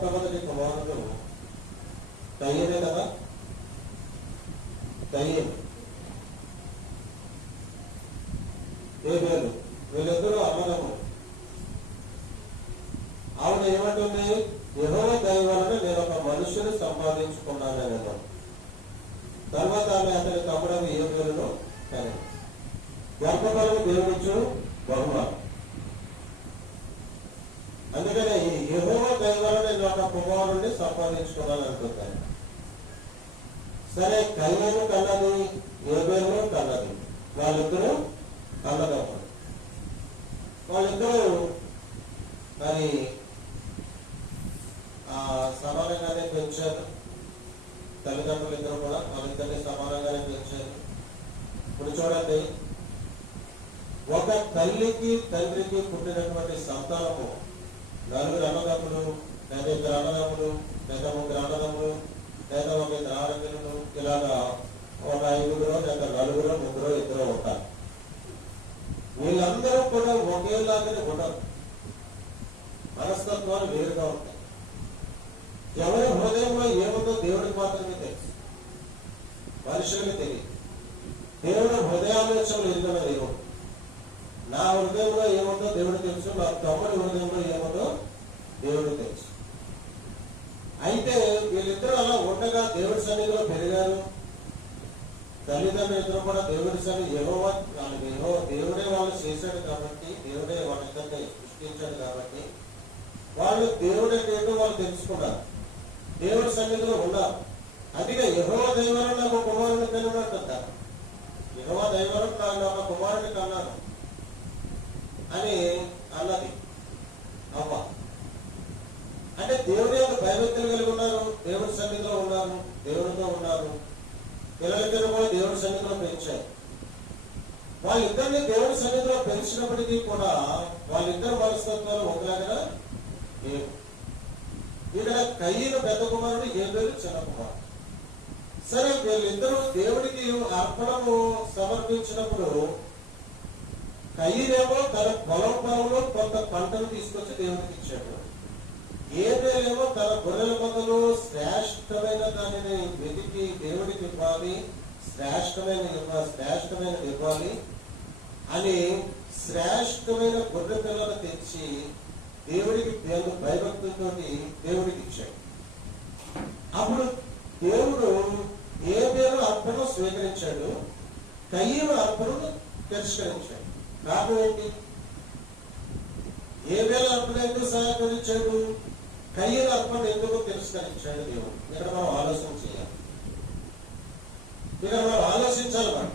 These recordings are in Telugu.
మొట్టమొదటి కుమారుడు కయీనే కదా. కయీను, హేబెలు, వీళ్ళిద్దరూ అన్నదమ్ములు. ఆవిడ ఏమంటుంది? యెహోవా దయ వలన నేను ఒక మనుషుని సంపాదించుకున్నానని. తర్వాత ఆమె అతని తమ్ముడని హేబెలును కానీ గర్భఫలము దేవుడిచ్చు బహుమానం. అందుకనే యెహోవా దయ వలన నేను ఒక కుమారుడిని సంపాదించుకున్నాను అనుకుంటాను. సరే, కయీను కన్నది, హేబెలు కన్నది. వాళ్ళిద్దరూ అన్నదమ్ములు. వాళ్ళిద్దరూ మరి సమానంగానే పెంచారు. తల్లిదండ్రులు ఇద్దరు కూడా వాళ్ళిద్దరిని సమానంగానే పెంచారు. ఇప్పుడు చూడండి, ఒక తల్లికి తండ్రికి పుట్టినటువంటి సంతానము 4 అన్నదమ్ములు, లేదా 2 అన్నదమ్ములు, లేదా 3 అన్నదమ్ములు, లేదా 1 ఆడపిల్లలు, ఇలాగా ఒక 5 లేదా 4, 3, 2 ఉంటారు. వీళ్ళందరూ కూడా ఒకేలాగానే ఉండరు. మనస్తత్వాలు వేరుగా ఉంటాయి. ఎవరి హృదయంలో ఏముందో దేవుడికి మాత్రమే తెలుసు, మనుషులకి తెలియదు. దేవుడు హృదయాలోచనలు ఎదుగున్న దేవుడు. నా హృదయంలో ఏముందో దేవుడు తెలుసు, నా తమ్ముడి హృదయంలో ఏముందో దేవుడు తెలుసు. అయితే వీళ్ళిద్దరూ అలా ఉండగా దేవుడి సన్నిధిలో పెరిగారు. తల్లిదండ్రులు ఇద్దరు కూడా దేవుడి సన్నిధి దేవుడే వాళ్ళు చేశాడు కాబట్టి, దేవుడే వాళ్ళిద్దరిని సృష్టించాడు కాబట్టి వాళ్ళు దేవుడు ఏంటో వాళ్ళు తెలుసుకున్నారు, దేవుడి సన్నిధిలో ఉన్నారు. అందుకే యెహోవా దయ వలన నాకు కుమారుని కనుగొంటారు. యెహోవా దయ వలన నాకు ఒక కుమారుని కన్నాను అని అన్నది అవ్వ. అంటే దేవుడి యొక్క భయభక్తులు కలిగి ఉన్నారు, దేవుడి సన్నిధిలో ఉన్నారు, దేవుడితో ఉన్నారు. పిల్లలిద్దరు కూడా దేవుడి సన్నిధిలో పెంచారు. వాళ్ళిద్దరిని దేవుడి సన్నిధిలో పెంచినప్పటికీ కూడా వాళ్ళిద్దరు మనస్తత్వాలు ఒకలాగా లేవు. ఇక్కడ కయీను పెద్ద కుమారుడు, హేబెలు చిన్న కుమారుడు. సరే, వీళ్ళిద్దరూ దేవుడికి అర్పణము సమర్పించినప్పుడు కయీనేమో తన పొలం పనులు కొంత పంటను తీసుకొచ్చి దేవుడికి ఇచ్చాడు. హేబెలేమో తన గొర్రెల మందలో శ్రేష్టమైన దానిని వెతికి దేవుడికి ఇవ్వాలి, శ్రేష్టమైన ఇవ్వాలి అని శ్రేష్టమైన గొర్రె పిల్లలు తెచ్చి దేవుడికి భయభక్తులతో దేవుడికి ఇచ్చాడు. అప్పుడు దేవుడు హేబెలు అర్పణను స్వీకరించాడు, కయీను అర్పణను తిరస్కరించాడు. కారణం ఏంటి? హేబెలు అర్పణ ఎందుకు సహకరించాడు, కయీను అర్పణ ఎందుకు తిరస్కరించాడు దేవుడు? ఇక్కడ మనం ఆలోచన చేయాలి. ఇక్కడ మనం ఆలోచించాలి. మనం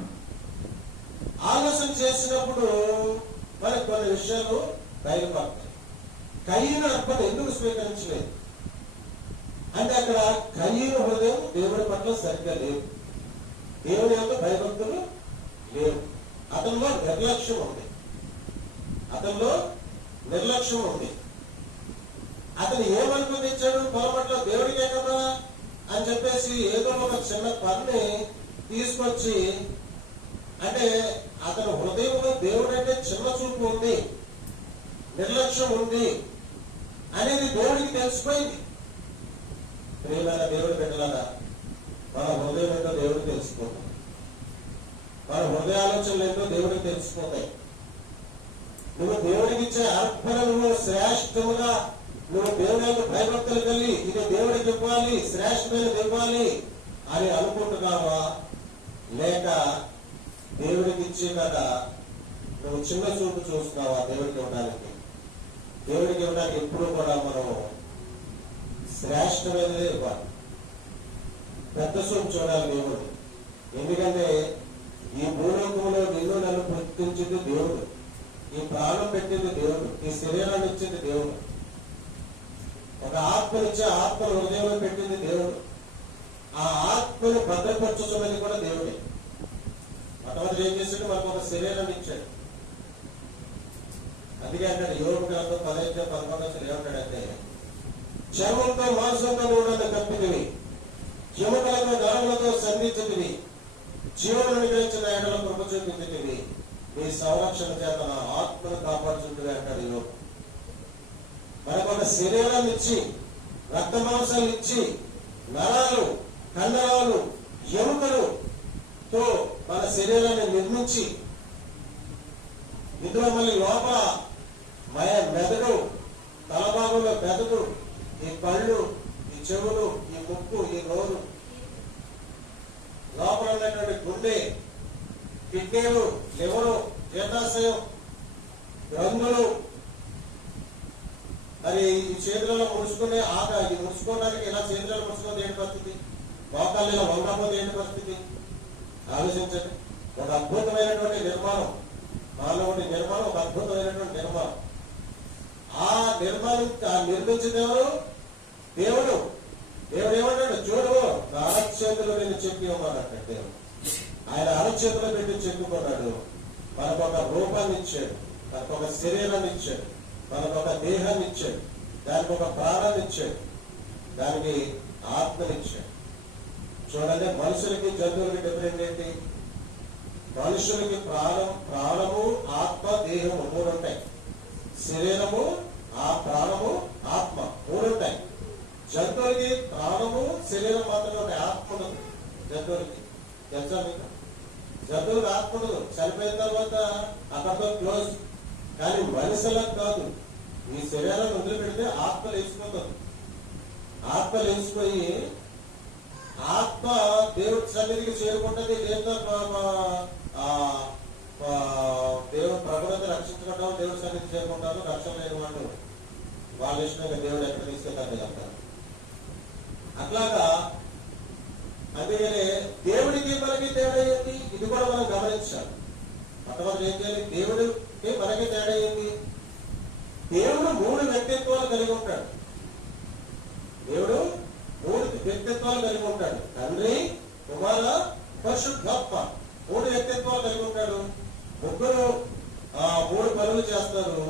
ఆలోచన చేసినప్పుడు మరి కొన్ని విషయాలు బయలుపడతాయి. కయీను అర్పణ ఎందుకు స్వీకరించలేదు అంటే అక్కడ కయీను హృదయం దేవుడి పట్ల సరిగ్గా లేదు, దేవుడి యొక్క భయభక్తులు లేవు. అతనిలో నిర్లక్ష్యం ఉంది. అతను ఏమనుకుని ఇచ్చాడు? పొరపాట్లో దేవుడికే కదా అని చెప్పేసి ఏదో ఒక చిన్న పని తీసుకొచ్చి, అంటే అతని హృదయంలో దేవుడు అంటే చిన్న చూపు ఉంది, నిర్లక్ష్యం ఉంది అనేది దేవుడికి తెలిసిపోయింది. ప్రియమైన దేవుడి బిడ్డలారా, మన హృదయం ఏంటో దేవుడికి తెలిసిపోతాయి, మన హృదయాలోచనలు ఏంటో దేవుడికి తెలిసిపోతాయి. నువ్వు దేవుడికి ఇచ్చే అర్పణను శ్రేష్టముగా నువ్వు దేవుడి యొక్క భయభక్తులు కలిగి ఇది దేవుడికి ఇవ్వాలి, శ్రేష్టమైనది ఇవ్వాలి అని అనుకుంటున్నావా, లేక దేవుడికి ఇచ్చే కదా నువ్వు చిన్న చూపు చూస్తున్నావా? దేవుడికి ఇవ్వడానికి ఎప్పుడు కూడా మనం శ్రేష్టమైనదే ఇవ్వాలి, పెద్ద చూపు చూడాలి దేవుడు. ఎందుకంటే ఈ భూలోకంలో నిన్ను నన్ను పుట్టించింది దేవుడు, ఈ ప్రాణం పెట్టింది దేవుడు, ఈ శరీరాన్ని ఇచ్చింది దేవుడు, ఒక ఆత్మనిచ్చే ఆత్మను హృదయంలో పెట్టింది దేవుడు, ఆ ఆత్మను భద్రపరచుకోమని కూడా దేవుడే. మొట్టమొదటి ఏం చేశాడు? మనకు ఒక శరీరాన్ని ఇచ్చాడు. అందుకే అంటాడు యోగ గ్రంథం 15-11 ఏమంటాడంటే, చర్మంతో మాంసంతో నువ్వు నన్ను కప్పితివి, ఎముకలతో నరములతో సంధించితివి, జీవనం నిగ్రహించిన ఎడల కృప చూపించితివి, నీ సంరక్షణ చేత నా ఆత్మను కాపాడుతుంటుంది అంటాడు యోగ. మనకు ఒక శరీరాన్ని ఇచ్చి రక్త మాంసాలు ఇచ్చి నరాలు, కండరాలు, ఎముకలుతో మన శరీరాన్ని నిర్మించి ఇందులో మళ్ళీ లోపల మెదడు, తలభాగంలో మెదడు, ఈ కళ్ళు, ఈ చెవులు, ఈ ముక్కు, ఈ నోరు, లోపల ఉన్నటువంటి గుండె, కిడ్నీలు, లివరు, జీర్ణాశయం, గ్రంథులు, మరి ఈ చేతులలో ముడుచుకునే ఇది ముడుచుకోవడానికి ఇలా చేతులలో ముడుచుకోవడం ఏంటి పరిస్థితి? మోకాళ్ళు ఇలా వంగకపోతే ఏంటి పరిస్థితి? ఆలోచించండి. ఒక అద్భుతమైనటువంటి నిర్మాణం, నాలో ఉండే నిర్మాణం ఒక అద్భుతమైనటువంటి నిర్మాణం. ఆ నిర్మించిన దేవుడు ఏమంటాడు? చూడు, నా అరచేతులు నేను చెప్పి ఇవ్వమన్నట్టు దేవుడు. ఆయన అరచేతులు పెట్టి చెప్పుకున్నాడు. మనకొక రూపాన్ని ఇచ్చాడు, మనకొక శరీరాన్ని ఇచ్చాడు, మనకొక దేహాన్ని ఇచ్చాడు, దానికి ఒక ప్రాణాన్ని ఇచ్చాడు, దానికి ఆత్మనిచ్చాడు. చూడండి, మనుషులకి జంతువులకి డిఫరెంట్ ఏంటి? మనుషులకి ప్రాణము, ఆత్మ, దేహము మూడు ఉంటాయి. శరీరము, ప్రాణము, ఆత్మ మూడు ఉంటాయి. జంతువులకి ప్రాణము, శరీరం మాత్రమే ఉంటాయి, ఆత్మ ఉండదు జంతువులకి. తెలుసా మీకు? జంతువులకు ఆత్మ ఉండదు, చనిపోయిన తర్వాత అక్కడితో క్లోజ్. కానీ మనుషులకు కాదు. ఈ శరీరాన్ని వదిలిపెడితే ఆత్మ లేచిపోతుంది. ఆత్మ లేచిపోయి ఆత్మ దేవుడి సన్నిధికి చేరుకుంటుంది. లేదా దేవుడు ప్రభుత్వం రక్షించుకుంటారు, దేవుడి సన్నిధి చేరుకుంటారు. రక్షణ లేని వాళ్ళు వాళ్ళ ఇష్టంగా దేవుడు ఎక్కడ తీసుకెళ్తారని చెప్తారు. అట్లాగా అందుకనే దేవుడికి మనకి తేడా ఏంటి? ఇది కూడా మనం గమనించాలి. మొట్టమొదటి ఏం చేయాలి? దేవుడికి మనకి తేడా ఏంటి? దేవుడు మూడు వ్యక్తిత్వాలు కలిగి ఉంటాడు. దేవుడు మూడు వ్యక్తిత్వాలు కలిగి ఉంటాడు. తండ్రి, కుమార, పరిశుద్ధాత్మ మూడు వ్యక్తిత్వాలు కలిగి ఉంటాడు. ముగ్గురు మూడు పనులు చేస్తారు.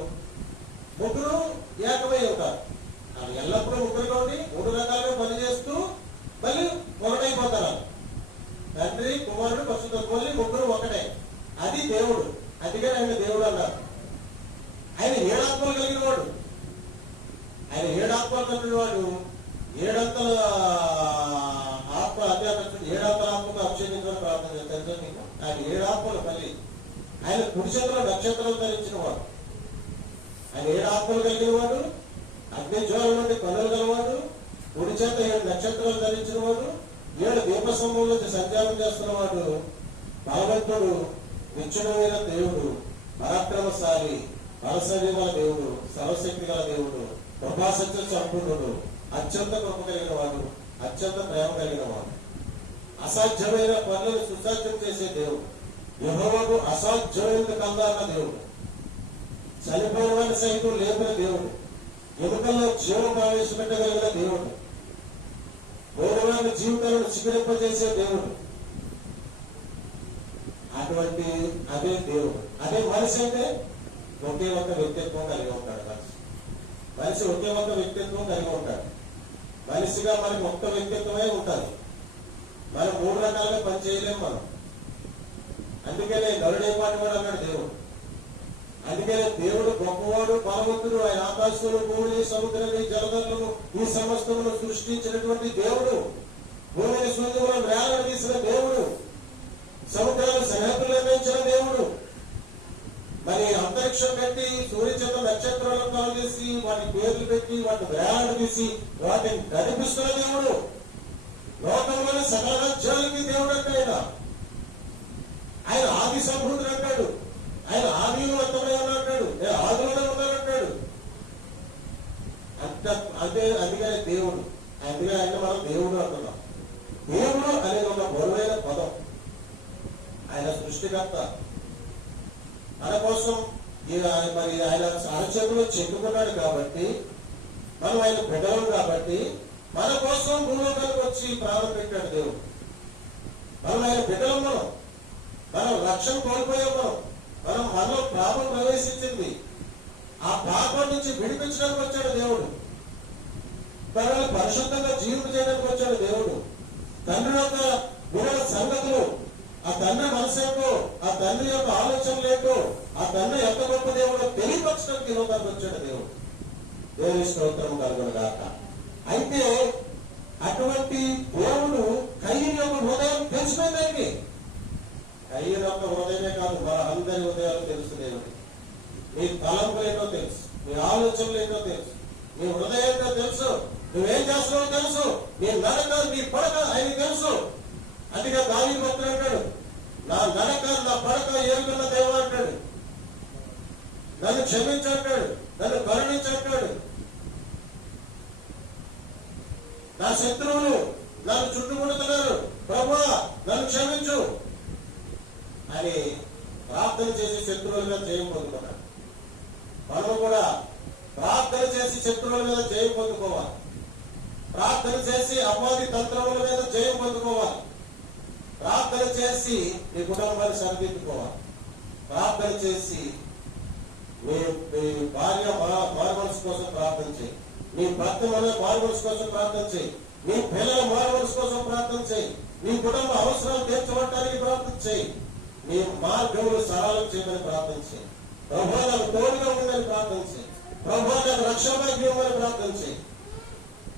ముగ్గురు ఏకమై ఉంటారు. అది ఎల్లప్పుడూ ముగ్గురుగా ఉండి మూడు రకాలుగా పని చేస్తూ మళ్ళీ ఒకటైపోతారు. తండ్రి, కుమారుడు, పరిశుద్ధాత్మ ముగ్గురు ఒకటే. అది దేవుడు. అందుకని ఆయన దేవుడు అన్నారు. ఆయన ఏడాత్మలు కలిగిన వాడు. ఆయన ఏడాత్మలు కలిగిన వాడు. ఏడంతల ఆత్మ అధ్యాపకుడు ఏడంతల ఆత్మకు అభిషేకించడం ప్రార్థన చేస్తారు. మీకు ఆయన ఏడాత్మలు మళ్ళీ ఆయన కుడి చేతిలో నక్షత్రాలు ధరించిన వాడు. ఆయన ఏడాత్మలు కలిగిన వాడు. అగ్ని జ్వాల నుండి కన్నులు గలవాడు. కుడి చేత 7 నక్షత్రాలు ధరించిన వాడు. 7 దీపస్తంభంలో సంచారం చేస్తున్నవాడు. బలవంతుడు, నిత్యుడమైన దేవుడు, పరాక్రమశాలి, పరశరీ గల దేవుడు, సర్వశక్తి గల దేవుడు, కృపాసత్య సంపూర్ణుడు, అత్యంత కృప కలిగిన వాడు, అత్యంత ప్రేమ కలిగిన వాడు, అసాధ్యమైన పనులను సుసాధ్యం చేసే దేవుడు, యెహోవాకు అసాధ్యమైన కందాన్న దేవుడు, చనిపోయిన వారిని సైతం లేపిన దేవుడు, ఎముకల్లో జీవం ప్రవేశపెట్టగలిగిన దేవుడు, గౌరవాన్ని జీవితాలను చిగురింపజేసే దేవుడు. అటువంటి అదే దేవుడు. అదే మనిషి అంటే ఒకే ఒక్క వ్యక్తిత్వం కలిగి ఉంటాడు. మనిషి ఒకే ఒక్క వ్యక్తిత్వం కలిగి ఉంటాడు. మనిషిగా మనకి ఒక్క వ్యక్తిత్వమే ఉంటుంది. మనం 3 రకాలుగా పని చేయలేము మనం. అందుకనే నరుడే పాటి వాడు అన్నాడు దేవుడు. అందుకనే దేవుడు గొప్పవాడు, బలవంతుడు. ఆయన ఆకాశములు, భూమిని, సముద్రాన్ని, జలధరులను, ఈ సమస్తమును సృష్టించినటువంటి దేవుడు. భూమిని సూర్యులను వేలను తీసిన దేవుడు. సముద్రాలు సరిహద్దులు నిర్ణయించిన దేవుడు. మరి అంతరిక్షం పెట్టి సూర్యచంద్ర నక్షత్రాలను కలుగు చేసి వాటి పేర్లు పెట్టి వాటి వేలాడు తీసి వాటిని నడిపిస్తున్న దేవుడు. లోకంలోని సకల రాజ్యాలకి దేవుడు అంటే ఆయన ఆది సంభూతుడు అంటాడు. ఆయన ఆదిలో అంతమై అంటాడు. ఆదిలోనే ఉన్నాడంటాడు. అంటే అందుకనే దేవుడు. అందుకే ఆయన మనం దేవుడు అంటున్నాం. దేవుడు అనేది ఒక బరువైన పదం. ఆయన సృష్టికర్త. మన కోసం మరి ఆయన అరచేతులో చెప్పుకున్నాడు కాబట్టి, మనం ఆయన బిడ్డలం కాబట్టి, మన కోసం భూలోకానికి వచ్చి ప్రాణం పెట్టాడు దేవుడు. మనం ఆయన బిడ్డలం. మనం రక్షణ కోల్పోయాం. మనలో పాపం ప్రవేశించింది. ఆ పాపం నుంచి విడిపించడానికి వచ్చాడు దేవుడు. మనల్ని పరిశుద్ధంగా జీవితం చేయడానికి వచ్చాడు దేవుడు. తండ్రి యొక్క గురుల సంగతులు, ఆ తండ్రి మనసు ఏంటో, ఆ తండ్రి యొక్క ఆలోచనలు ఏంటో, ఆ తండ్రి ఎంత గొప్ప దేవుడో తెలియపరచడానికి లోకానికి వచ్చాడు దేవుడు. దేవుని స్తోత్రం కలుగును గాక. అయితే అటువంటి దేవుడు కయ్యని యొక్క హృదయం తెలుసుకుందండి. కయ్యని యొక్క హృదయమే కాదు, మన అందరి హృదయాలు తెలుసు దేవుడు. మీ తలంపులు ఏంటో తెలుసు, మీ ఆలోచనలు ఏంటో తెలుసు, నీ హృదయం ఏంటో తెలుసు, నువ్వేం చేస్తున్నావో తెలుసు, నీ నడక నీ పడక ఆయన తెలుసు. అందుకే దావీదు భక్తుడు అంటాడు, నా నడక నా పడక ఏమిటన్న దేవా అంటాడు. నన్ను క్షమించంటాడు, నన్ను కరుణించంటాడు. నా శత్రువులు నన్ను చుట్టుముడుతున్నారు, ప్రభువా నన్ను క్షమించు అని ప్రార్థన చేసి శత్రువుల మీద జయం పొందుకున్నాడు. మనము కూడా ప్రార్థన చేసి శత్రువుల మీద జయం పొందుకోవాలి. ప్రార్థన చేసి అపవాది తంత్రముల మీద జయం పొందుకోవాలి. ప్రార్థన చేసి నీ కుటుంబాన్ని సరిదిద్దుకోవాలి. ప్రార్థన చేసి మీ భార్య మారుమనసు కోసం ప్రార్థన చేయి, నీ భర్త మారుమనసు కోసం ప్రార్థన చేయి, నీ పిల్లల మారుమనసు కోసం ప్రార్థన చేయి, నీ కుటుంబ అవసరాలు తీర్చబడటానికి ప్రార్థన చేయి, నీ మార్గములు సరళం చేయమని ప్రార్థన చేయి. ప్రభువా నాకు తోడుగా ఉందని ప్రార్థన చేయి. ప్రభువా నాకు రక్షణ భాగ్యమని ప్రార్థన చేయి.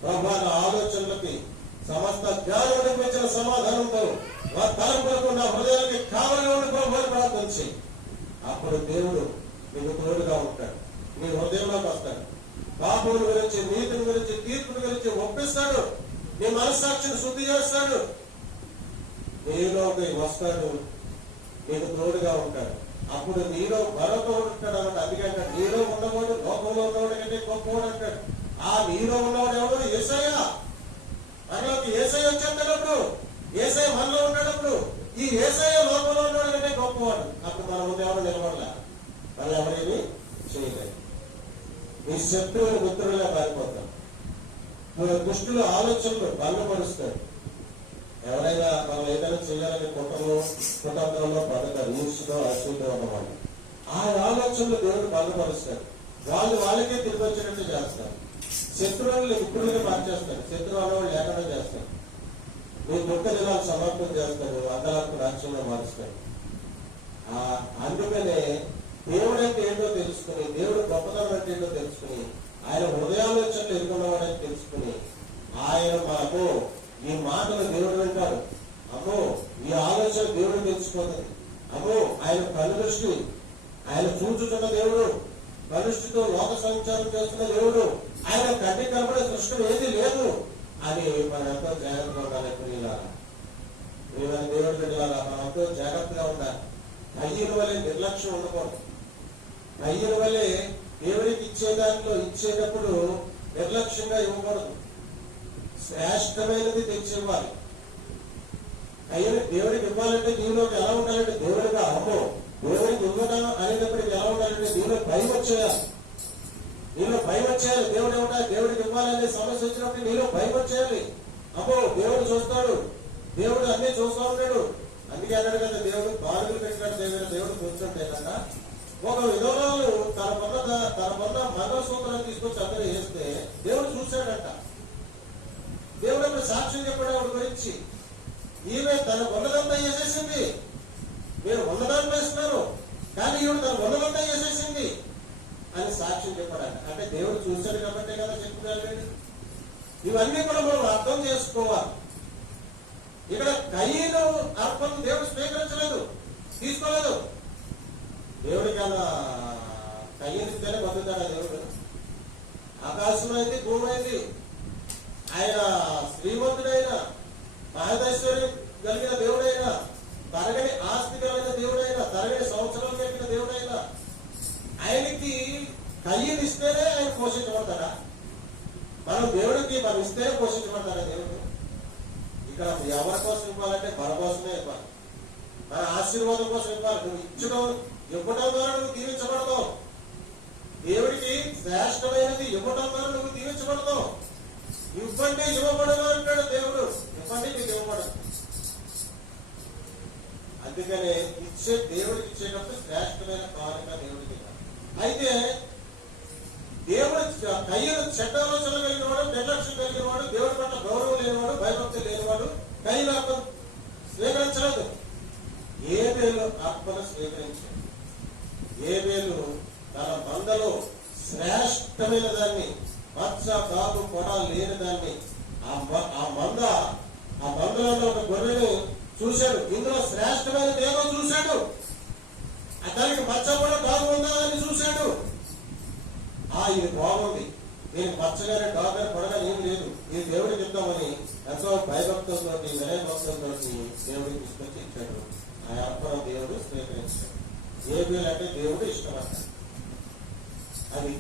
ప్రభువా నా ఆలోచనలకి సమస్త జ్ఞానం నిర్మించిన సమాధానంతో నా తలంపులకు నా హృదయానికి కావలి ఉండి ప్రభువుని ప్రార్థన చేయి. అప్పుడు దేవుడు నీకు తోడుగా ఉంటాడు, నీ హృదయంలోకి వస్తాడు. పాపం గురించి, నీతిని గురించి, తీర్పుని గురించి ఒప్పిస్తాడు. నీ మనస్సాక్షిని శుద్ధి చేస్తాడు. నీలోకి వస్తాడు, నీకు తోడుగా ఉంటాడు. అప్పుడు నీలో మరొక ఉంటాడు అన్నమాట. అందుకంటే నీలో ఉన్నవాడు లోకంలో ఉన్నవాడు కంటే గొప్పవాడు అంటాడు. ఆ నీలో ఉన్నవాడు ఎవడు? యేసయ్య. మనలోకి యేసయ్య వచ్చేటప్పుడు, యేసయ్య మనలో ఉండేటప్పుడు ఈ యేసయ్య లోకంలో ఉన్నవాడు కంటే గొప్పవాడు. అప్పుడు మన ముందు ఎవరు నిలబడలే, మనం ఎవరేమి చేయలేదు. నీ శత్రువులు మిత్రులుగా పారిపోతాం. దుష్టుల ఆలోచనలు బలపరుస్తాడు. ఎవరైనా మనం ఏదైనా చేయాలని కుటుంబంలో పడతారు, ఈర్ష్యతో అసూయతో ఉన్నవాళ్ళు. ఆ ఆలోచనలు దేవుడు బలపరుస్తాడు. వాళ్ళు వాళ్ళకే తిరిగి వచ్చినట్టు చేస్తారు. శత్రువులను మిత్రులుగా మార్చేస్తాడు. శత్రువు అనేవాళ్ళు లేకుండా చేస్తాడు. నీ దుఃఖ దినాలు సమర్పణ చేస్తాడు, అంతరాత్మ రాజ్యంగా మారుస్తాడు. అందుకనే దేవుడు అంటే ఏంటో తెలుసుకుని, దేవుడు గొప్పతనం అంటే ఏంటో తెలుసుకుని, ఆయన హృదయాలోచనలు ఎదుర్కొన్నవాడని తెలుసుకుని, ఆయన మనకు ఈ మాటలు దేవుడు వింటాడు. అమ్మో ఈ ఆలోచన దేవుడు తెలుసుకుంటుంది. అమ్మో ఆయన కనుదృష్టి, ఆయన చూచుతున్న దేవుడు, కనుష్టితో లోక సంచారం చేస్తున్న దేవుడు, ఆయన కంటి కనబడే సృష్టి ఏది లేదు అని మనం ఎంతో జాగ్రత్తగా ఉండాలి. ప్రియులారా, దేవుడి బిడ్డలారా, మనం ఎంతో జాగ్రత్తగా ఉండాలి. కయ్యల వల్లే నిర్లక్ష్యం ఉండకూడదు. కయ్యల వల్లే దేవుడికి ఇచ్చేదానిలో ఇచ్చేటప్పుడు నిర్లక్ష్యంగా ఇవ్వకూడదు. శ్రేష్టమైనది తెచ్చి ఇవ్వాలి. కయ్యని దేవుడికి ఇవ్వాలంటే నీలోకి ఎలా ఉండాలంటే దేవుడిగా అమ్మో దేవుడికి ఇవ్వడం అనేటప్పటికి ఎలా ఉండాలంటే నీలో భయం వచ్చేయాలి. నీలో భయం వచ్చేయాలి. దేవుడు ఏమిటా దేవుడికి ఇవ్వాలనే సమస్య వచ్చినప్పుడు నీలో భయం వచ్చేయాలి. అమ్మో దేవుడు చూస్తాడు, దేవుడు అన్ని చూస్తూ ఉంటాడు. అందుకే అన్నాడు కదా, దేవుడు బాడుగులు పెట్టినట్టు దేవుడు కూర్చుంటే కదా, ఒక విధవరాలు తన మంగళసూత్రాన్ని తీసుకొచ్చి అందరూ వేస్తే దేవుడు చూశాడంట. దేవుడు అప్పుడు సాక్ష్యం చెప్పాడు ఆవిడ గురించి. ఈమె తన ఉన్నదంతా వేసేసింది, మీరు ఉన్నదాన్ని వేస్తున్నారు కానీ ఈవిడ తన ఉన్నదంతా వేసేసింది అని సాక్ష్యం చెప్పాడంట. అంటే దేవుడు చూశాడు కాబట్టే కదా చెప్పుకోగలిగాడు. ఇవన్నీ కూడా మనం అర్థం చేసుకోవాలి. ఇక్కడ కయ్యను అర్పణ దేవుడు స్వీకరించలేదు, తీసుకోలేదు. దేవుడికి అలా కయ్యనిస్తేనే బతుకుతాడా దేవుడు? ఆకాశం అయింది, భూమి అయింది. ఆయన శ్రీమంతుడైన, మహదైశ్వర్యం కలిగిన దేవుడైనా, తరగని ఆస్తి కలిగిన దేవుడైనా, తరగని సంవత్సరాలు కలిగిన దేవుడైనా, ఆయనకి కయ్యనిస్తేనే ఆయన పోషించబడతాడా? మనం దేవుడికి మనం ఇస్తేనే పోషించబడతాడా దేవుడు? ఇక్కడ ఎవరి కోసం ఇవ్వాలంటే మన కోసమే ఇవ్వాలి, మన ఆశీర్వాదం కోసం ఇవ్వాలి. నువ్వు ఇవ్వడం ద్వారా నువ్వు దీవించబడతావు. దేవుడికి శ్రేష్టమైనది ఇవ్వడం ద్వారా నువ్వు దీవించబడతావు. ఇవ్వండి ఇవ్వబడదు అంటాడు దేవుడు. ఇవ్వండి నీకు ఇవ్వబడదు. అందుకనే దేవుడికి ఇచ్చేటప్పుడు శ్రేష్టమైన కానుక దేవుడికి. అయితే దేవుడు కయ్యను చెడ్డ ఆలోచనలు కలిగిన వాడు, నిర్లక్ష్యం కలిగిన వాడు, దేవుడి పట్ల గౌరవం లేనివాడు, భయభక్తి లేనివాడు కయ్యను అర్పణ స్వీకరించలేదు. ఏబేలు అర్పణ స్వీకరించాడు. ఏబేలు తన మందలో శ్రేష్టమైన దాన్ని మచ్చ కాదు కొడ లేని దాన్ని ఆ మందలో ఒక గొర్రెని చూశాడు. ఇందులో శ్రేష్టమైనది ఏదో చూశాడు. దానికి మచ్చ కూడా బాగుందా అని చూశాడు. ఇది బాగుంది, దీనికి మచ్చగానే డాక్టర్ కొడగా ఏం లేదు, ఇది దేవుడికి ఇద్దామని ఎంతో భయభక్తులతో వినయభక్తులతో దేవుడికి తీసుకొచ్చి ఇచ్చాడు. ఆ అర్పణ దేవుడు స్వీకరించాడు. ఏబేలు అంటే దేవుడు ఇష్టపడ్డాడు. అది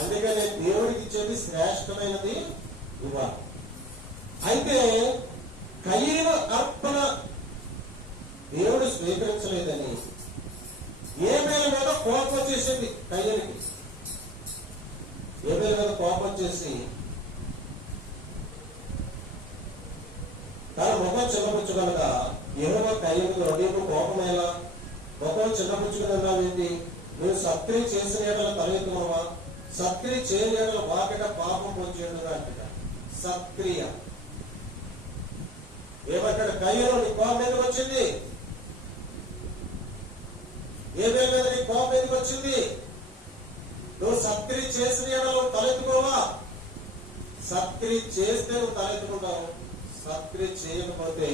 అందుకనే దేవుడికి ఇచ్చేది శ్రేష్టమైనది ఇవ్వాలి. అయితే కయీను అర్పణ దేవుడు స్వీకరించలేదని ఏబేలు మీద కోపం వచ్చేసింది. కయీనుకి ఏబేలు మీద కోపం వచ్చేసి తన ముఖం చిన్నపుచ్చుకనగా యెహోవా కయీనుతో నీకు కోపమేలా, ముఖం చిన్నపుచ్చుకున్నావేంటి? నువ్వు సత్క్రియ చేసిన ఏడల తలెత్తుకున్నావా? సత్క్రియ చేయని ఏడల వాకిట పాపం పొందేడుగా అంటాడు. సత్క్రియ ఏమంటాడు? కయ్యను నీ కోపం ఎందుకు వచ్చింది? ఏబేలు మీద నీ కోపం ఎందుకు వచ్చింది? నువ్వు సత్క్రియ చేసిన ఏడల తలెత్తుకోవా? సత్క్రియ చేస్తే నువ్వు తలెత్తుకుంటావు, సత్క్రియ చేయకపోతే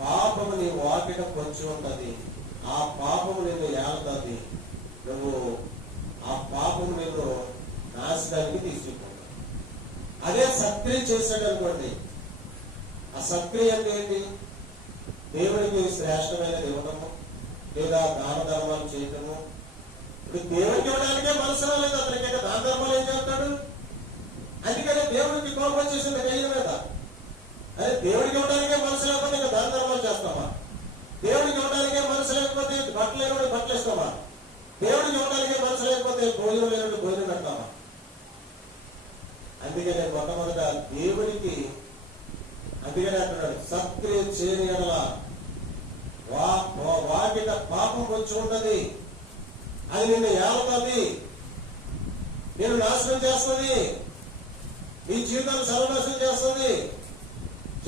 పాపము నీ వాకిట పొంచి ఉంటది. ఆ పాపము నిన్ను ఏలుతుంది. నువ్వు ఆ పాపము నిన్ను నాశనానికి తీసుకుంటావు. అదే సత్క్రియ చేశాడు అనుకోండి. ఆ సత్క్రియ అంటే ఏంటి? దేవుడికి శ్రేష్టమైనది ఇవ్వడము, లేదా దాన ధర్మాలు చేయటము. ఇప్పుడు దేవుడికి ఇవ్వడానికే మనసు రాలేదు అతనికి, దాన ధర్మాలు ఏం చేస్తాడు? అందుకనే దేవుడికి కోపం వచ్చేసింది కయ్య మీద. అదే దేవుడికి ఇవ్వడానికే మనసు లేకపోతే ఇంకా దాన ధర్మాలు చేస్తామా? దేవుడికి ఇవ్వడానికే మనసు లేకపోతే బట్టలు లేనివాడు బట్టలు ఇస్తామా? దేవుడికి ఇవ్వడానికే మనసు లేకపోతే భోజనం లేనివాడు భోజనం పెడతామా? అందుకనే మొట్టమొదట దేవుడికి, అందుకనే అంటున్నాడు సత్క్రియ చేయని ఎడల వాకిట పాపం వచ్చి ఉంటది. అది నిన్ను ఏలుతుంది, నిన్ను నాశనం చేస్తుంది, నీ జీవితాన్ని సర్వనాశనం చేస్తుంది.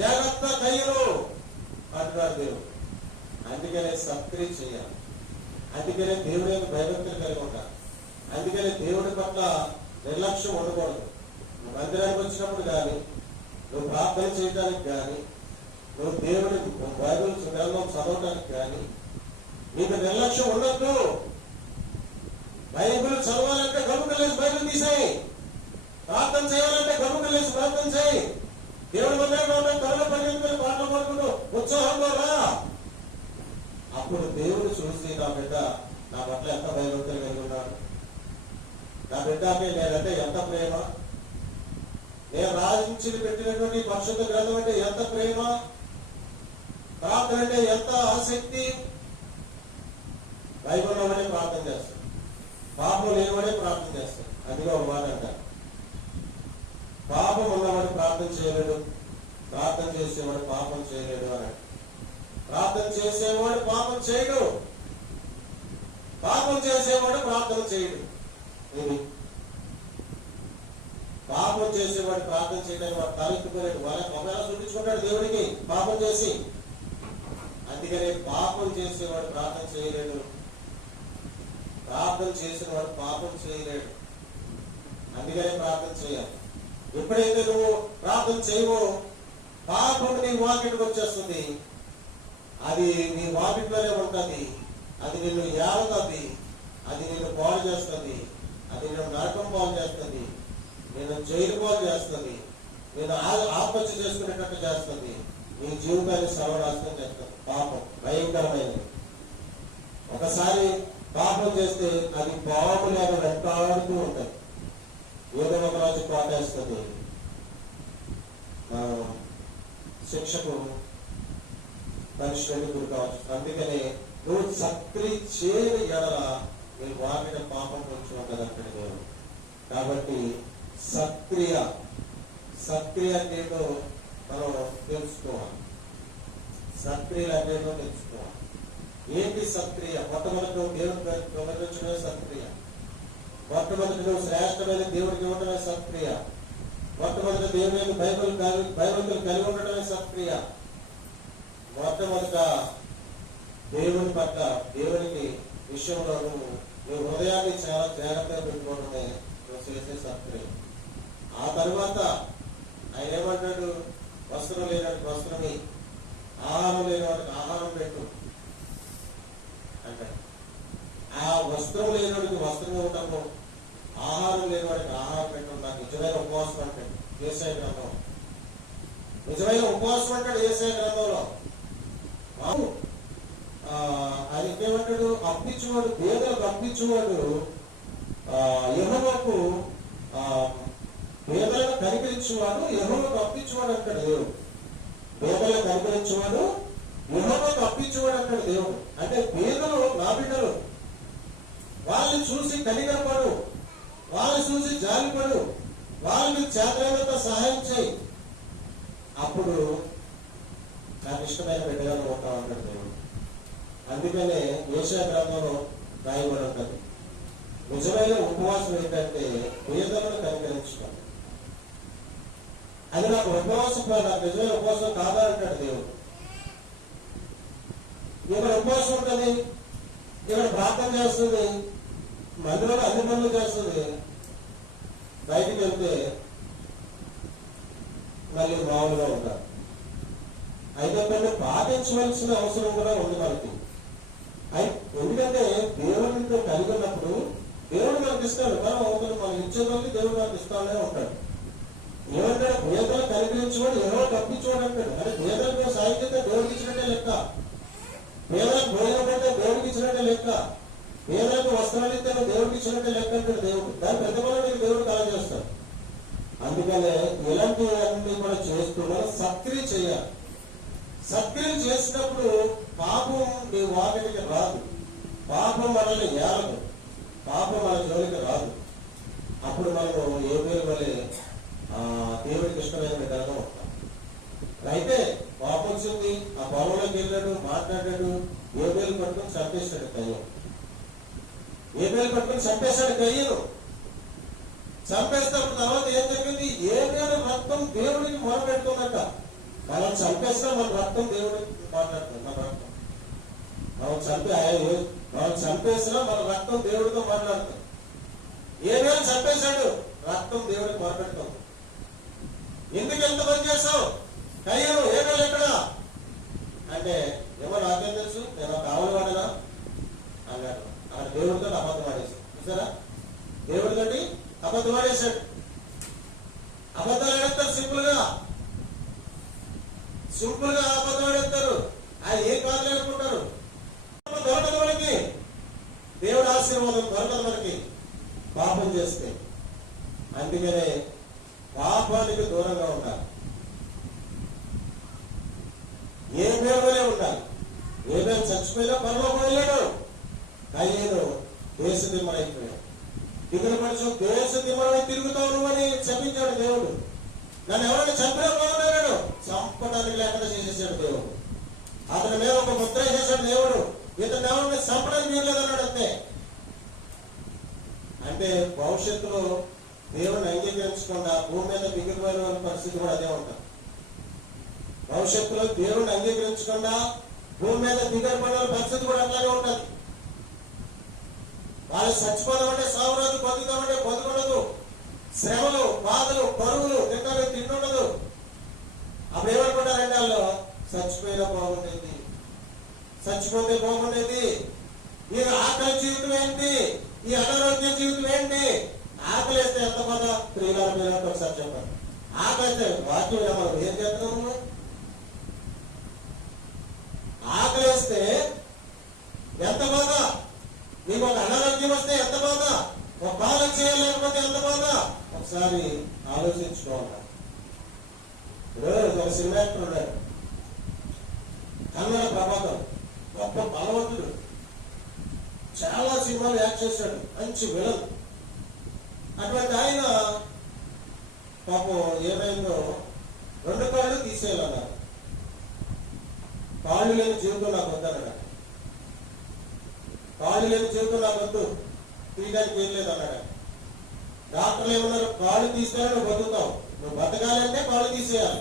జాగ్రత్త కయ్యను అంటున్నాడు దేవుడు. అందుకనే సత్క్రియ చేయాలి. అందుకనే దేవుడి యొక్క భయభక్తులు కలిగి ఉంటారు. అందుకనే దేవుడి పట్ల నిర్లక్ష్యం ఉండకూడదు. నువ్వు మందిరానికి వచ్చినప్పుడు కానీ, నువ్వు ప్రార్థన చేయడానికి కానీ, నువ్వు దేవుడి బైబిల్ గ్రంథం చదవటానికి కానీ నీకు నిర్లక్ష్యం ఉండద్దు. బైబిల్ చదవాలంటే గమ్ముకలేసి బైబిల్ తీసేయి. ప్రార్థన చేయాలంటే గమ్ముకలేసి ప్రార్థన చేయి. దేవుడి మందిరంలో కరుణ పరిగెత్తుకుని పాటలు పాడుకుంటూ ఉత్సాహంలో రా. అప్పుడు దేవుడు చూసి నా బిడ్డ నా పట్ల ఎంత భయభక్తులు కలిగి ఉన్నాడు, నా బిడ్డకి నేనంటే ఎంత ప్రేమ, నేను రాజించి పెట్టినటువంటి పరిశుద్ధ గ్రంథం అంటే ఎంత ప్రేమ, ప్రార్థన అంటే ఎంత ఆసక్తి. బైబిల్లో వాడే ప్రార్థన చేస్తాడు, పాపం లేనివాడే ప్రార్థన చేస్తాడు. అందులో ఒక మాట అంటారు, పాపం ఉన్నవాడు ప్రార్థన చేయలేడు, ప్రార్థన చేసేవాడు పాపం చేయలేడు అన్నాడు. ప్రార్థన చేసేవాడు పాపం చేయడు, పాపం చేసేవాడు ప్రార్థన చేయడు. ఇది పాపం చేసేవాడు ప్రార్థన చేయడానికి వాడు తలెత్తుకోలేడు. ఒకవేళ చూపించుకుంటాడు దేవుడికి పాపం చేసి. అందుకని పాపం చేసేవాడు ప్రార్థన చేయలేడు, ప్రార్థన చేసిన వాడు పాపం చేయలేడు. అందుకనే ప్రార్థన చేయాలి. ఎప్పుడైతే నువ్వు ప్రార్థన చేయవో పాపం నీ వాకిట్కి వచ్చేస్తుంది. అది నీ వాకిట్లోనే ఉంటుంది. అది నిన్ను ఏలుతుంది, అది నిన్ను పాడు చేస్తుంది, అది నిన్ను నరకం పాలు చేస్తుంది, నేను జైలు పాలు చేస్తుంది, నేను ఆత్మహత్య చేసుకునేటట్టు చేస్తుంది, నీ జీవితాన్ని సర్వనాశనం చేస్తుంది. పాపం భయంకరమైనది. ఒకసారి పాపం చేస్తే అది పాములాగా వెంటాడుతూ ఉంటుంది, ఏదో ఒక రోజు పాటేస్తుంది. శిక్షకు మనుషులకు గురి కావచ్చు. అందుకనే నువ్వు సత్క్రియ చేయని ఎడల నీ వాకిట పాపం వచ్చి ఉంటుంది అక్కడ దేవుడు. కాబట్టి సత్క్రియ అంటే మనం తెలుసుకోవాలి. సత్క్రియలు అంటే తెలుసుకోవాలి. ఏంటి సత్క్రియ? మొట్టమొదటి దేవుడు గమనించడమే సత్క్రియ. మొట్టమొదటి నువ్వు శ్రేష్టమైన దేవుడికి ఇవ్వడమే సత్క్రియ. మొట్టమొదటి దేవుని బైబిల్ కలిగి ఉండటమే సత్క్రియ. మొట్టమొదట దేవుని పట్ల, దేవునికి విషయంలో నువ్వు హృదయాన్ని చాలా జాగ్రత్తగా పెట్టుకోవడమే చేసే సత్క్రియ. ఆ తర్వాత ఆయన ఏమంటాడు, వస్త్రం లేనివాడికి వస్త్రమే, ఆహారం లేనివాడికి ఆహారం పెట్టు అంటాడు. ఆ వస్త్రం లేనివాడికి వస్త్రం ఇవ్వటము, ఆహారం లేనివాడికి ఆహారం పెట్టడం నాకు నిజమైన ఉపవాసం అంటాడు యేషయా గ్రంథం. నిజమైన ఉపవాసం అంటాడు యేషయా గ్రంథంలో. ఆయన ఏమంటాడు, అప్పించువాడు, పేదలకు అప్పించువాడు యెహోవాకు, పేదలను కనికరించేవాడు యెహోవాకు అప్పించేవాడు అంటాడు దేవుడు. పేదలను కనికరించేవాడు యెహోవాకు అప్పించేవాడు అంటాడు దేవుడు. అంటే పేదలు నా బిడ్డలు, వాళ్ళని చూసి కనికరపడు, వాళ్ళని చూసి జాలిపడు, వాళ్ళకి చేతనంత సహాయం చేయి, అప్పుడు నాకు ఇష్టమైన బిడ్డగా ఉంటావు అంటాడు దేవుడు. అందుకనే యేషయా గ్రంథంలో రాయబడి ఉంటుంది, నిజమైన ఉపవాసం ఏంటంటే పేదలను కనికరించుకోవాలి. అది నాకు ఉపవాసం, నాకు నిజమైన ఉపవాసం కాదా అంటాడు దేవుడు. ఇక్కడ ఉపవాసం ఉంటుంది, ఇక్కడ ప్రార్థన చేస్తుంది, మందిరంలో అన్ని పనులు చేస్తుంది, బయటికి వెళ్తే మళ్ళీ మామూలుగా ఉంటారు. అయితే కొన్ని పాటించవలసిన అవసరం కూడా ఉంది మనకి. ఎందుకంటే దేవుడితో కలిగి ఉన్నప్పుడు దేవుడు మనకి ఇస్తాడు, మనం అవుతాడు, మనం ఇచ్చేదాన్ని దేవుడు మనకి ఇస్తానే ఉంటాడు. ఏమంటాడు, పేదలు కనికరించేవాడు ఎవరో తప్పించేవాడు అంటాడు. అంటే పేదలకు సాయం చేస్తే దేవుడికి ఇచ్చినట్టే లెక్క, పేదలకు భోజనం పెడితే దేవుడికి ఇచ్చినట్టే లెక్క, పేదలకు వస్త్రాలు ఇస్తే దేవుడికి ఇచ్చినట్టే లెక్క అంటాడు దేవుడు. దాని పెద్ద పనులు దేవుడు కళ చేస్తాడు. అందుకనే ఇలాంటివన్నీ కూడా చేస్తూ మనం సక్రియ చేయాలి. సక్రియం చేసినప్పుడు పాపం నీ వాకిటికి రాదు, పాపం మనల్ని ఏలదు, పాపం మన జోలికి రాదు. అప్పుడు మనం ఏ పేరు వల్లే దేవుడికి ఇష్టమైన విధంగా ఉంటాం. అయితే పాపం వచ్చింది, ఆ పొలంలోకి వెళ్ళాడు, మాట్లాడాడు, ఏ పేరు పట్టుకుని చంపేశాడు కయ్యం. ఏ పేరు పట్టుకుని చంపేశాడు కయ్యను. చంపేసినప్పుడు తర్వాత ఏం జరిగింది, ఏ పేరు రక్తం దేవుడికి మొరపెడుతుందట. మనం చంపేసినా మన రక్తం దేవుడికి మాట్లాడుతుంది. మన రక్తం మనం చంపేసినా మన రక్తం దేవుడితో మాట్లాడుతుంది. ఏమేమి చంపేశాడు, రక్తం దేవుడికి మొరపెడుతుంది. ఎందుకు ఎంత పని చేస్తావు కయ్యను, ఏమేమి ఎక్కడ అంటే ఏమో నాకేం తెలుసు, నేను కావాలి వాడనా అన్నాడు. అక్కడ దేవుడితో అబద్ధం ఆడేశాడు. చూసారా, దేవుడితోటి అబద్ధం ఆడేశాడు. అబద్ధాలు ఆడేస్తారు సింపుల్ గా అబద్ధం ఆడేస్తారు. ఆయన ఏం కాదు అనుకుంటారు. దొరకదు మనకి, దేవుడు ఆశీర్వాదం దొరకదు మనకి పాపం చేస్తే. అందుకనే పాపానికి దూరంగా ఉండాలి, ఏ పేరులోనే ఉండాలి. ఏమేమి చచ్చిపోయినా పరలోకం వెళ్ళాడు, కయ్యేను దేశ దిమ్మరైపోయాడు. దిగులు మనుషులు దేశ దిమ్మరై తిరుగుతావు నువ్వు అని చెప్పించాడు దేవుడు. నన్ను ఎవరైనా చంపినా పోతున్నాడు, చంపడానికి లేకుండా చేసేసాడు దేవుడు. అతని మీద ఒక ముద్ర చేశాడు దేవుడు, ఇతను ఎవరిని చంపడానికి వీల్లేదన్నాడు. అంతే. అంటే భవిష్యత్తులో దేవుడిని అంగీకరించకుండా భూమి మీద మిగిలిపోయిన పరిస్థితి కూడా అదే ఉంటుంది. భవిష్యత్తులో దేవుడిని అంగీకరించకుండా భూమి మీద దిగబడిన పరిస్థితి కూడా అట్లాగే ఉంటుంది. వాళ్ళు చచ్చిపోదామంటే సావురాదు, బతుకుతామంటే బతుకుండదు, శ్రమలు, బాధలు, పరుగులు, తింటుండదు. అప్పుడు ఏమనుకుంటారంటే వాళ్ళు చచ్చిపోయినా బాగుండేది, చచ్చిపోతే బాగుండేది. ఈ ఆకలి జీవితం ఏంటి, ఈ అనారోగ్య జీవితం ఏంటి? ఆకలి వేస్తే ఎంత బాధ, స్త్రీల పిల్లలకు ఒకసారి చెప్పండి. ఆకలి వేస్తే వాక్యం మనం ఏం చేస్తున్నాము? ఆకలి వేస్తే ఎంత బాధ, నీకు ఒక అనారోగ్యం వస్తే ఎంత బాధ, ఒక కాలం చేయలేకపోతే ఎంత బాధ, ఒకసారి ఆలోచించుకోవాలి. ఒక సినిమా యాక్టర్ ఉన్నాడు, కన్నడ ప్రభాకర్, గొప్ప బలవంతుడు, చాలా సినిమాలు యాక్ట్ చేశాడు, మంచి విలన్. అటువంటి ఆయన పాపం ఏమైందో, 2 కాళ్ళు తీసేయాలన్నారు. కాళ్ళు లేని జీవితం నాకు వద్దన్నాడు. కాళ్ళు లేని జీవితం నాకు వద్దు, తీయడానికి ఏం లేదు అన్నాడు. డాక్టర్లు ఏమన్నారు, కాళ్ళు తీస్తే నువ్వు బతుకుతావు, నువ్వు బతకాలంటే కాళ్ళు తీసేయాలి.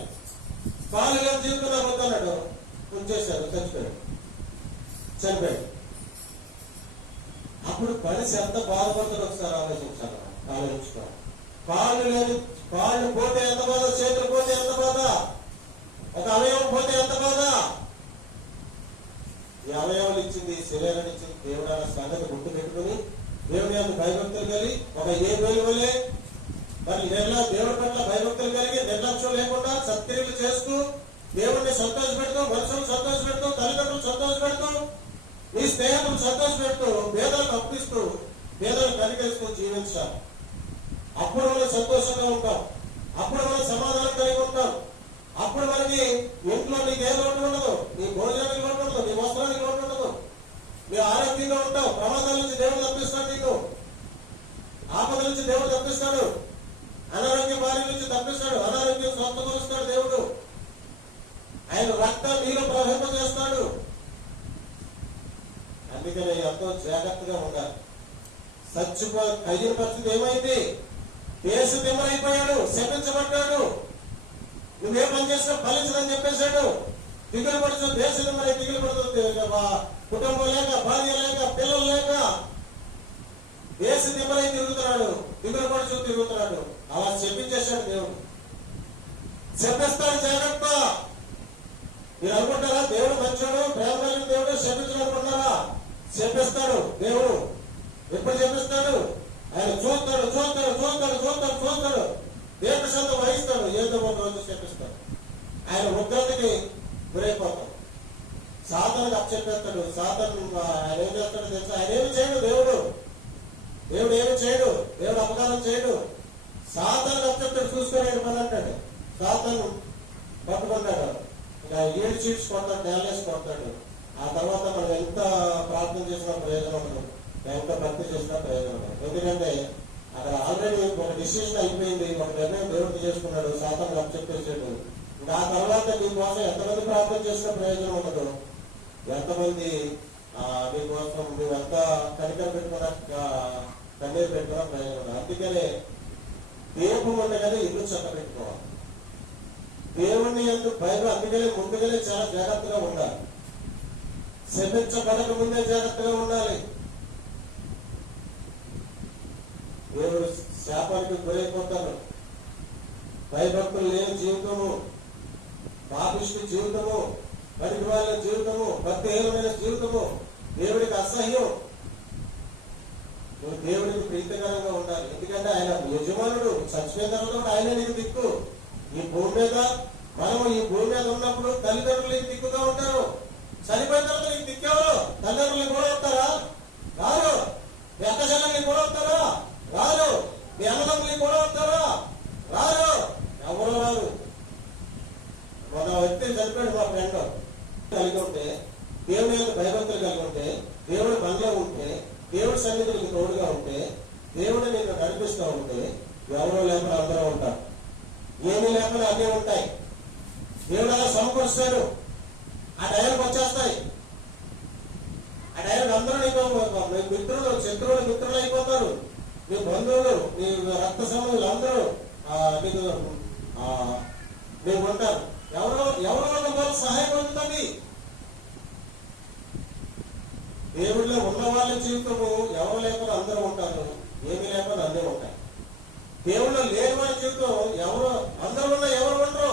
కాళ్ళు లేని జీవితం నాకు వద్దన్నాడు. ఉంచేశాడు, చనిపోయాడు. అప్పుడు మనిషి ఎంత బాధపడుతుందో ఒకసారి ఆలోచించాలి. ఆలోచించుకోవాలి. కాళ్ళు పోతే ఎంత బాధ, చేతులు పోతే ఎంత బాధ, ఒక అవయవం పోతే ఎంత బాధ. ఈ అవయవాలు ఇచ్చింది, శరీరాన్ని ఇచ్చింది దేవుడు అన్న సంగతి గుర్తు పెట్టుకుని దేవుని యొక్క భయభక్తులు కలిగి ఒక ఏ వేలు వల్లే మరి దేవుడి పట్ల భయభక్తులు కలిగి నిర్లక్ష్యం లేకుండా సత్క్రియలు చేస్తూ దేవుడిని సంతోషపెడుతూ, మనుషులను సంతోషపెడుతూ, తల్లిదండ్రులు సంతోషపెడుతూ, నీ స్నేహితులు సంతోషపెడుతూ, పేదలకు అప్పిస్తూ, పేదలకు కనికరిస్తూ జీవించాలి. అప్పుడు మనం సంతోషంగా ఉంటాం, అప్పుడు మనం సమాధానం కలిగి ఉంటాం, అప్పుడు మనకి ఇంట్లో నీకు ఏ లోటు ఉండదు, నీ భోజనానికి లోటు ఉండదు, నీ వస్త్రానికి లోటు ఉండదు, నీ ఆరోగ్యంగా ఉంటావు. ప్రమాదాల నుంచి దేవుడు తప్పిస్తాడు, నీకు ఆపద నుంచి దేవుడు తప్పిస్తాడు, అనారోగ్య బారి నుంచి తప్పిస్తాడు, అనారోగ్యం స్వస్థపరుస్తాడు దేవుడు. ఆయన రక్తం నీలో ప్రవహింపజేస్తాడు. అందుకని ఎంతో జాగ్రత్తగా ఉండాలి. అయిన పరిస్థితి ఏమైంది? దేశం తిమ్మరైపోయాడు, శపించబడ్డాడు. నువ్వేం పని చేసినా ఫలించదని చెప్పేశాడు. దిగులు పడుతూ దేశం తిమ్మరై దిగులు పడుతుంది. కుటుంబం లేక, భార్య లేక, పిల్లలు లేక దేశం తిమ్మరై తిరుగుతున్నాడు, దిగులు పడుతూ తిరుగుతున్నాడు. అలా చెప్పించేశాడు దేవుడు. చెప్పేస్తాడు, జాగ్రత్త. మీరు అనుకుంటారా దేవుడు మంచోడు, ప్రేమ కలిగిన దేవుడు, శపించాలనుకుంటారా? చెప్పేస్తాడు దేవుడు. ఎప్పుడు చెప్పిస్తాడు? ఆయన చూస్తాడు, చూస్తాడు, చూస్తాడు, చూస్తాడు, చూస్తాడు, దీర్ఘశాంత వహిస్తాడు. ఏదో ఒక రోజు చెప్పిస్తాడు. ఆయన ఉగ్రతకి గురైపోతాడు. సాతానికి అప్పచెప్పేస్తాడు. సాతాను ఆయన ఏం చేస్తాడో తెలుసా? ఆయన ఏమి చేయడు దేవుడు. దేవుడు ఏమి చేయడు, దేవుడు అపకారం చేయడు. సాతానికి అప్పచెప్తాడు, చూసుకుని పని అంటాడు. సాతాను పట్టుకుంటాడు, ఇంకా ఏడు చీట్స్ కొడతాడు, నేలేసి కొడతాడు. ఆ తర్వాత మనం ఎంత ప్రార్థన చేసినా ప్రయోజనం ఉండదు, ఎంత భక్తి చేసినా ప్రయోజనం ఉండదు. ఎందుకంటే అక్కడ ఆల్రెడీ ఒక డిసిషన్ అయిపోయింది, ఒక నిర్ణయం దేవుడికి చేసుకున్నాడు, సాతాను అప్పచెప్పేసాడు. ఇంకా ఆ తర్వాత నీకోసం ఎంతమంది ప్రార్థన చేసినా ప్రయోజనం ఉండదు, ఎంతమంది నీకోసం నువ్వెంత కనికర పెట్టుకున్నా, కన్నీరు పెట్టుకున్నా ప్రయోజనం ఉండదు. అందుకనే దీపం ఉండగానే ఇల్లు చక్క పెట్టుకోవాలి. దేవుణ్ణి ఎందుకు భయం, అందుకనే ముందుగానే చాలా జాగ్రత్తగా ఉండాలి. శపించబడక ముందే జాగ్రత్తగా ఉండాలి. దేవుడు శాపానికి గురైపోతారు. భయభక్తులు లేని జీవితము, పాపిష్టి జీవితము, పనికి వాళ్ళ జీవితము, భక్తిహీనమైన జీవితము దేవుడికి అసహ్యం. నువ్వు దేవుడికి ప్రీతికరంగా ఉండాలి. ఎందుకంటే ఆయన యజమానుడు. చచ్చిపోయిన తర్వాత ఆయన నీకు దిక్కు. ఈ భూమి మీద మనము ఈ భూమి మీద ఉన్నప్పుడు తల్లిదండ్రులు నీకు దిక్కుగా ఉంటారు. చనిపోయిన తర్వాత నీకు దిక్కేవారు తల్లిదండ్రులు కూడా వస్తారా? రారు. మీ అక్కచెల్లెల్ని కూడా వస్తారా? రారు. మీ అన్నదమ్ములు కూడా వస్తారా? రారు. ఎవరు రారు. ఒక వ్యక్తి చనిపోయాడు, మా ఫ్రెండ్. కలిగి ఉంటే, దేవుడి యొక్క భయభక్తులు కలిగి ఉంటే, దేవుడి మనలో ఉంటే, దేవుడి సన్నిధికి తోడుగా ఉంటే, దేవుడు నిన్ను నడిపిస్తూ ఉంటే, ఎవరో లేకుండా అందరూ ఉంటారు. ఏమీ లేకుండా అన్నీ ఉంటాయి. దేవుడు అలా సమకూరుస్తాడు. ఆ టైంకి వచ్చేస్తాయి. ఆ టైంకి అందరూ నీకు మిత్రులు, శత్రువులు మిత్రులు అయిపోతారు. నీ బంధువులు, నీ రక్త సంబంధులు అందరూ నీకు ఉంటారు. ఎవరో సహాయం పొందుతుంది. దేవుడిలో ఉన్న వాళ్ళ జీవితము ఎవరు లేకుండా అందరూ ఉంటారు, ఏమీ లేకుండా అన్నీ ఉంటాయి. దేవుళ్ళు లేని వాళ్ళ జీవితం ఎవరు అందరూ ఉన్నా ఎవరు ఉండరు,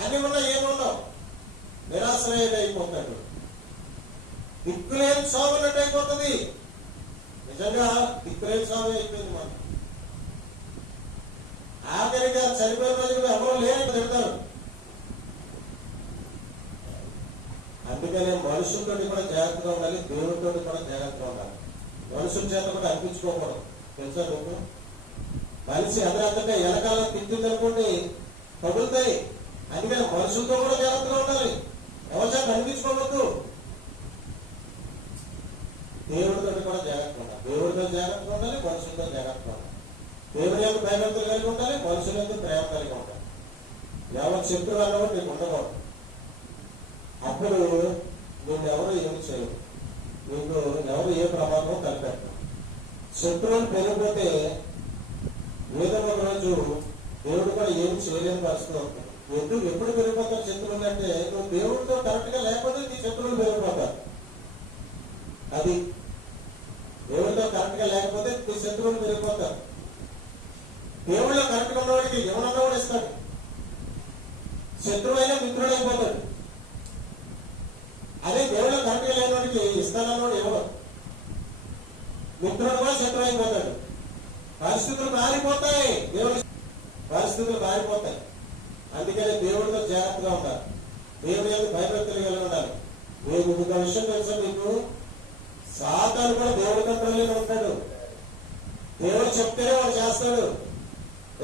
అన్ని ఉన్నా ఏముండవు, నిరాశ్రయం అయిపోతాడు. దిక్కులేని సాగు అన్నట్టు అయిపోతుంది. నిజంగా దిక్కులేని సాగు అయిపోయింది. మనం ఆఖరిగా చనిపోయిన రోజులు ఎవరు లేని తిడతారు. అందుకనే మనుషులతో కూడా జాగ్రత్తగా ఉండాలి, దేవుడితో కూడా జాగ్రత్తగా ఉండాలి. మనుషుల చేత కూడా అనిపించుకోకూడదు. తెలుసా నువ్వు? మనిషి ఎదరంతగా ఎలకాలం తిట్టిందనుకోండి తగులుతాయి. అందుకని మనుషులతో కూడా జాగ్రత్తగా ఉండాలి, ఎవరి చేత అనిపించుకోవద్దు. దేవుడితో కూడా జాగ్రత్తగా ఉండాలి, దేవుడితో జాగ్రత్తగా ఉండాలి, మనుషులతో జాగ్రత్తగా ఉండాలి. దేవుడి యొక్క భయభక్తులు కలిగి ఉండాలి, మనుషుల యొక్క ప్రేమ కలిగి ఉండాలి. ఎవరు శత్రువు అన్నవాడు నీకు ఉండకూడదు. అప్పుడు నేను ఎవరు ఏమి చేయరు, నీకు ఎవరు ఏ ప్రమాదం కలిపెట్టరు. శత్రువులు పెరిగిపోతే ఏదో ఒక రోజు దేవుడు కూడా ఏమి చేయలేని పరిస్థితి అవుతుంది. ఎప్పుడు పెరిగిపోతారు శత్రువులు అంటే, నువ్వు దేవుడితో కరెక్ట్ గా లేకపోతే నీ శత్రువులు పెరిగిపోతారు. అది దేవుడితో కరెక్ట్ గా లేకపోతే నీ శత్రువులు పెరిగిపోతారు. దేవుళ్ళ కరెక్ట్గా ఉన్నవాడికి ఎవరన్నా కూడా ఇస్తాడు. శత్రువైనా మిత్రుడైపోతాడు. అదే దేవుళ్ళ కరెక్ట్గా లేనివాడికి ఇస్తానన్నవాడు ఎవరు మిత్రుడు కూడా శత్రువు అయిపోతాడు. పరిస్థితులు మారిపోతాయి, దేవుడి పరిస్థితులు మారిపోతాయి. అందుకని దేవుడితో జాగ్రత్తగా ఉండాలి, దేవుడి యొక్క భయభక్తులు కలిగి ఉండాలి. మీకు ఒక విషయం తెలుసా, మీకు సాతాను కూడా దేవుడి కంట్రోల్లో ఉంటాడు. దేవుడు చెప్తేనే వాడు చేస్తాడు.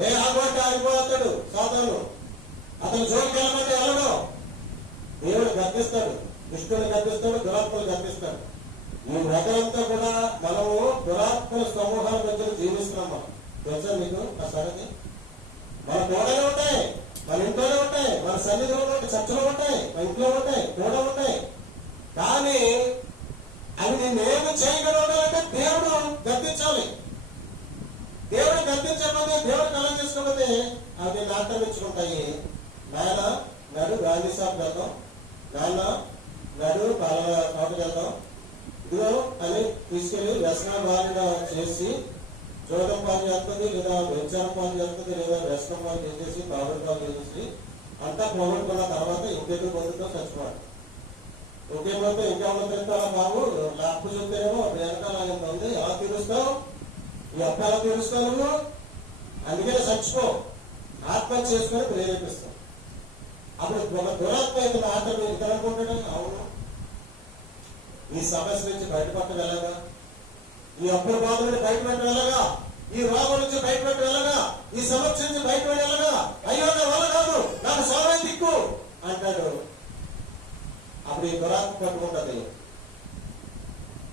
ఏ ఆగమంటే ఆగిపోతాడు సాతాను. అతను జోలికి వెళ్ళమంటే వెళ్ళడు. దేవుడు గర్తిస్తాడు, దుష్టుని గర్తిస్తాడు, దురాత్మలు గర్తిస్తాడు. ఈ వ్రతంతా కూడా మనము దురాత్మల సమూహాల మధ్య జీవిస్తున్నాం. మనం తెలుసా మీకు ఆ సంగతి? మన తోడనే ఉంటాయి, మన ఇంట్లోనే ఉంటాయి, మన సన్నిధిలో ఉంటాయి, చర్చలో ఉంటాయి, మన ఇంట్లో ఉంటాయి, కూడా ఉంటాయి. కానీ అవి నేనేమి చేయగలనంటే దేవుడు గర్తించాలి. దేవుడు గర్తించకపోతే, దేవుడు కలం చేసుకోకపోతే అవి ఆక్రమించుకుంటాయి. నాయన నడు గాంధీ షాప్ వెళ్దాం, నాన్న నడు పాల తోటకి వెళ్దాం, ఇదిగో అని తీసుకెళ్లి వ్యసనం బాగా చేసి జోదం పాలు చేస్తుంది, లేదా వ్యభిచారం పాలు చేస్తుంది, లేదా వ్యసనం పాలు చేసేసి పావుడు పాలు చేసేసి అంతా పోగొట్టుకున్న తర్వాత ఇంకెందుకు పొందుతో చచ్చిపోవాలి. ఇంకేమైతే ఇంకేమన్నా తింటారా బాబు, అప్పు చూస్తేనేమో వెనకాల ఎంత ఉంది, ఎలా తీరుస్తావు, ఈ అప్పు ఎలా తీరుస్తావు నువ్వు? అందుకనే చచ్చిపో, ఆత్మహత్య చేసుకొని ప్రేరేపిస్తావు. అప్పుడు ఒక దురాత్మ అయితే ఆత్మ మీరు ఇక్కడ అనుకుంటాడు. అవును, ఈ సమస్య నుంచి బయటపడటం ఎలాగా, ఈ అప్పుల బాధ నుండి బయటపడటం ఎలాగా, ఈ రోగం నుంచి బయటపడటం ఎలాగా, ఈ సమస్య నుంచి బయటపడి ఎలాగా, అయ్యో నా వల్ల కాదు, నాకు సోమే దిక్కు అంటాడు. అప్పుడు ఈ దురాత్మ పట్టుకుంటది,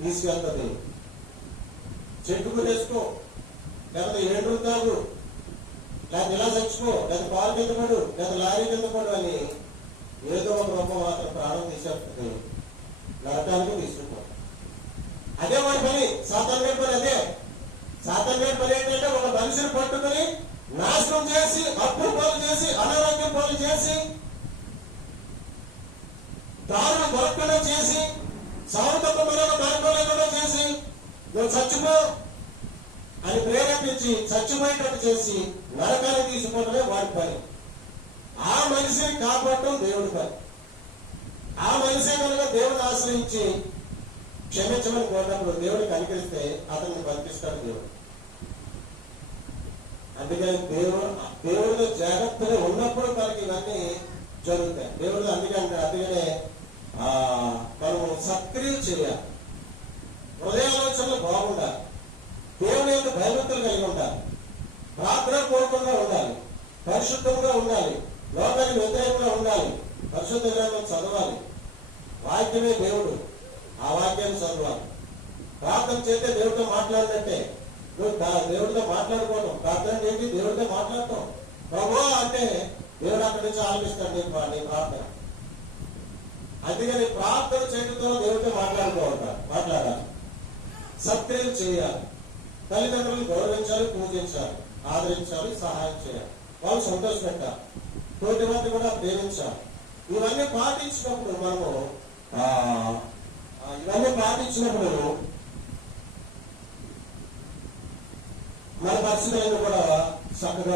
తీసుకెళ్తుంది. చెట్టుకు తెచ్చుకో, లేకపోతే ఏడు తాగు, లేకపోతే ఇలా చచ్చిపో, లేదా పాలు కింద పడు, లేదా లారీ కింద పడు అని ఏదో ఒక రూపం మాత్రం ప్రాణం తీసేస్తుంది, నరకానికి తీసుకుపో. అదే వాడి పని, సాతాను గారి పని అదే. సాతాను గారి పని ఏంటంటే ఒక మనిషిని పట్టుకుని నాశనం చేసి, అప్పుల పాలు చేసి, అనారోగ్యం పాలు చేసి, దారులు దొరకకుండా చేసి, సాగుతత్వమైన దానికోలేకుండా చేసి, నువ్వు చచ్చిపో అని ప్రేరేపించి చచ్చిపోయేటట్టు చేసి నరకాన్ని తీసుకోవడమే వాడి పని. ఆ మనిషిని కాపాడటం దేవుడి పని. ఆ మనిషి కనుక దేవుడిని ఆశ్రయించి క్షమించమని కోరినప్పుడు దేవుడు కనికరిస్తే అతన్ని బతికిస్తాడు దేవుడు. అందుకని దేవుడితో జాగ్రత్తగా ఉన్నప్పుడు మనకి ఇవన్నీ జరుగుతాయి. దేవుడు అందుకనే మనం సక్రియం చేయాలి, హృదయాలోచనలు బాగుండాలి, దేవుని యొక్క భయభక్తులు కలిగి ఉండాలి, ప్రార్థన పూర్వకంగా ఉండాలి, పరిశుద్ధంగా ఉండాలి, లోకానికి వ్యతిరేకంగా ఉండాలి, పరిశుద్ధ గ్రంథం చదవాలి, వాక్యమే దేవుడు, ఆ వాక్యాన్ని చదవాలి. ప్రార్థన చేస్తే దేవుడితో మాట్లాడినట్టే. నువ్వు దేవుడితో మాట్లాడుకోవడం, ప్రార్థన చేసి దేవుడితో మాట్లాడటం. ప్రభువా అంటే దేవుడు అక్కడి నుంచి ఆలపిస్తాడు నీ ప్రార్థన. అందుకని ప్రార్థన చేయడంతో దేవుడితో మాట్లాడాలి, సత్క్రియలు చేయాలి, తల్లిదండ్రులను గౌరవించాలి, పూజించాలి, ఆదరించాలి, సహాయం చేయాలి, వాళ్ళు సంతోషపెట్టాలి, తోటి మంది కూడా ప్రేమించాలి. ఇవన్నీ పాటించినప్పుడు మన పరిస్థితులను కూడా చక్కగా